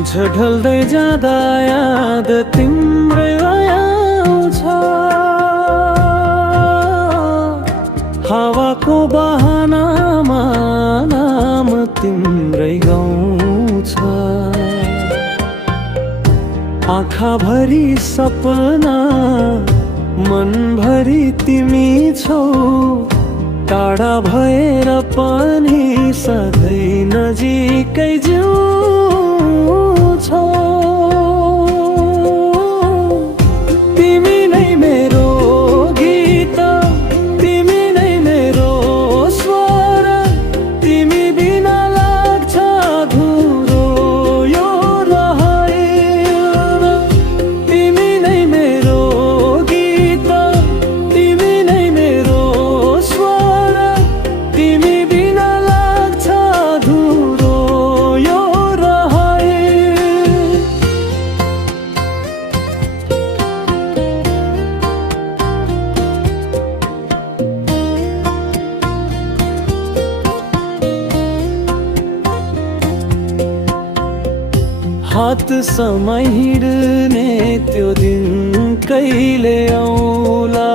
साँझ ढल्दै जाँदा याद तिम्रै आउँछ। हावाको बहानामा नाम तिम्रै गाउँछ। आँखाभरि सपना मनभरि तिमी छौ। टाढा भएर पनि सधैँ नजिकै जिउँछौ। तिमी नै मेरो गीत, तिमी नै मेरो स्वर। तिमी बिना लाग्छ अधुरो यो रहर। तिमी नै मेरो गीत, तिमी नै मेरो स्वर। तिमी बिना लाग्छ अधुरो यो रहर। हात समय हिँड्ने त्यो दिन कहिले आउला।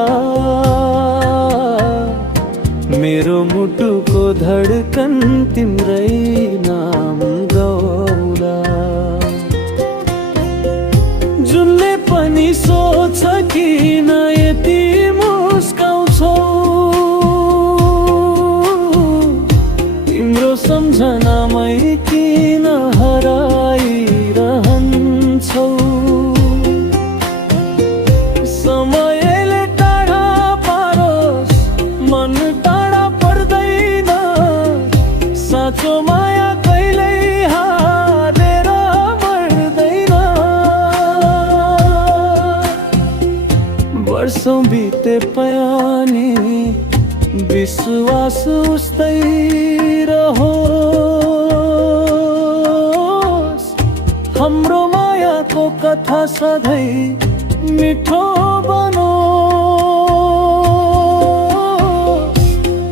मेरो मुटुको धड्कन तिम्रै नाम गाउला। जुनले पनि सोच किन यति मुस्काउँछौ। तिम्रो सम्झनामै किन हराइरहन्छौ। समयले टाढा पारोस् मन टाढा पर्दैन। साँचो माया कहिल्यै हारेर मर्दैन। वर्षौं बिते पनि विश्वास उस्तै रहोस्। हाम्रो मायाको कथा सधैँ मिठो बनोस्।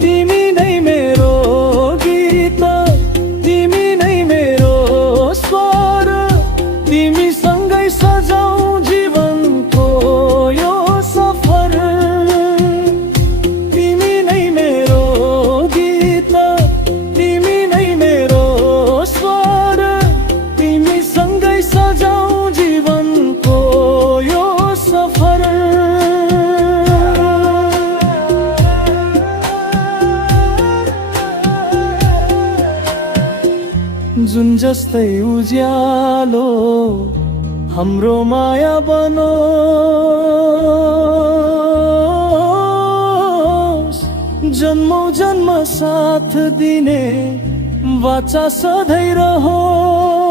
तिमी नै मेरो गीत, तिमी नै मेरो स्वर। तिमी सँगै सजाऊ जीवनको यो सफर। तिमी नै मेरो गीत, तिमी नै मेरो स्वर। तिमी सँगै सजाऊ जीवनको यो सफर। जुन जस्तै उज्यालो हाम्रो माया बनोस्। जन्मौं जन्म साथ दिने वाचा सधैँ रहोस्।